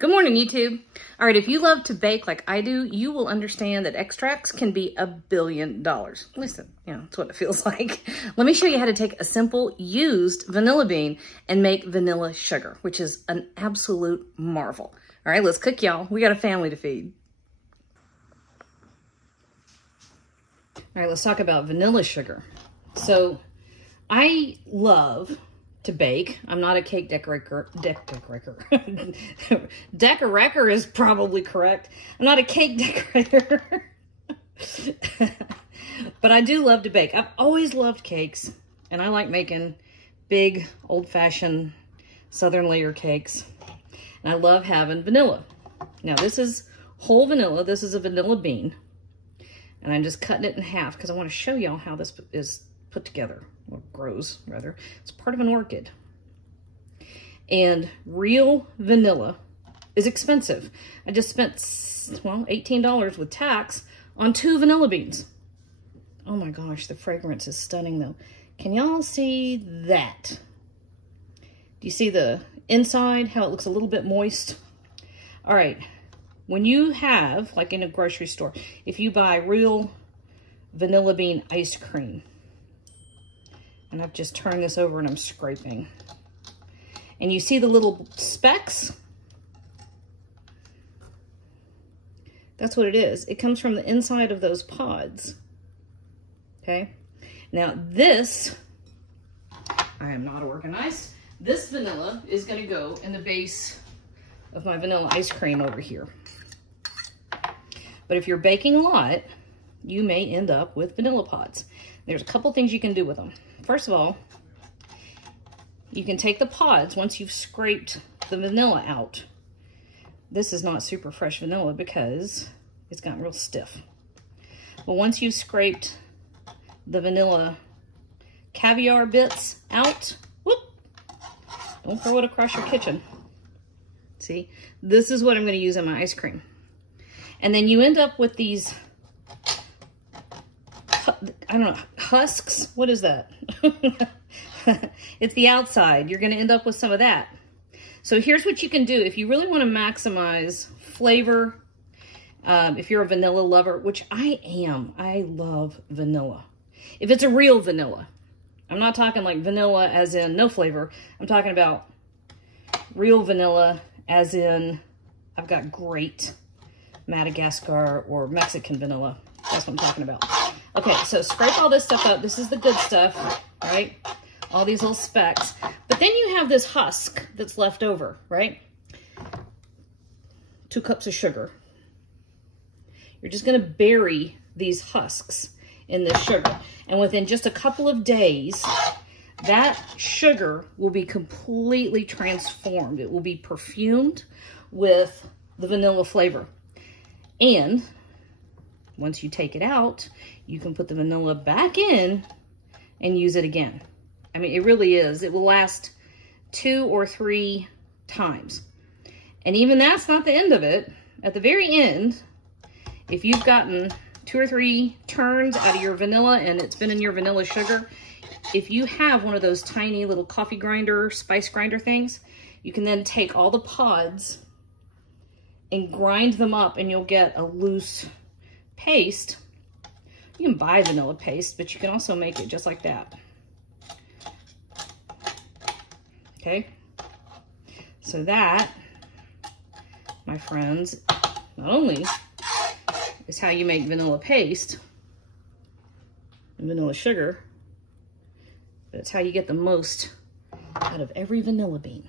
Good morning, YouTube. All right, if you love to bake like I do, you will understand that extracts can be $1 billion. Listen, that's what it feels like. Let me show you how to take a simple used vanilla bean and make vanilla sugar, which is an absolute marvel. All right, let's cook, y'all. We got a family to feed. All right, let's talk about vanilla sugar. So I love to bake. I'm not a cake decorator. Decorator is probably correct. I'm not a cake decorator. But I do love to bake. I've always loved cakes, and I like making big, old-fashioned southern layer cakes. And I love having vanilla. Now, this is whole vanilla. This is a vanilla bean. And I'm just cutting it in half because I want to show y'all how this is put together, or grows rather. It's part of an orchid. And real vanilla is expensive. I just spent, well, $18 with tax on 2 vanilla beans. Oh my gosh, the fragrance is stunning though. Can y'all see that? Do you see the inside, how it looks a little bit moist? All right, when you have, like in a grocery store, if you buy real vanilla bean ice cream, and I've just turned this over and I'm scraping. And you see the little specks? That's what it is. It comes from the inside of those pods. Okay? Now this, I am not organized. This vanilla is going to go in the base of my vanilla ice cream over here. But if you're baking a lot, you may end up with vanilla pods. There's a couple things you can do with them. First of all, you can take the pods once you've scraped the vanilla out. This is not super fresh vanilla because it's gotten real stiff. But once you've scraped the vanilla caviar bits out, whoop, don't throw it across your kitchen. See, this is what I'm going to use in my ice cream. And then you end up with these, I don't know, husks? What is that? It's the outside. You're going to end up with some of that. So here's what you can do. If you really want to maximize flavor, if you're a vanilla lover, which I am, I love vanilla. If it's a real vanilla, I'm not talking like vanilla as in no flavor. I'm talking about real vanilla as in I've got great Madagascar or Mexican vanilla. That's what I'm talking about. Okay, so scrape all this stuff up. This is the good stuff, right? All these little specks. But then you have this husk that's left over, right? 2 cups of sugar. You're just going to bury these husks in this sugar. And within just a couple of days, that sugar will be completely transformed. It will be perfumed with the vanilla flavor. And once you take it out, you can put the vanilla back in and use it again. I mean, it really is. It will last 2 or 3 times. And even that's not the end of it. At the very end, if you've gotten 2 or 3 turns out of your vanilla and it's been in your vanilla sugar, if you have one of those tiny little coffee grinder, spice grinder things, you can then take all the pods and grind them up and you'll get a loose paste. You can buy vanilla paste, but you can also make it just like that. Okay, so that, my friends, not only is how you make vanilla paste and vanilla sugar, but it's how you get the most out of every vanilla bean.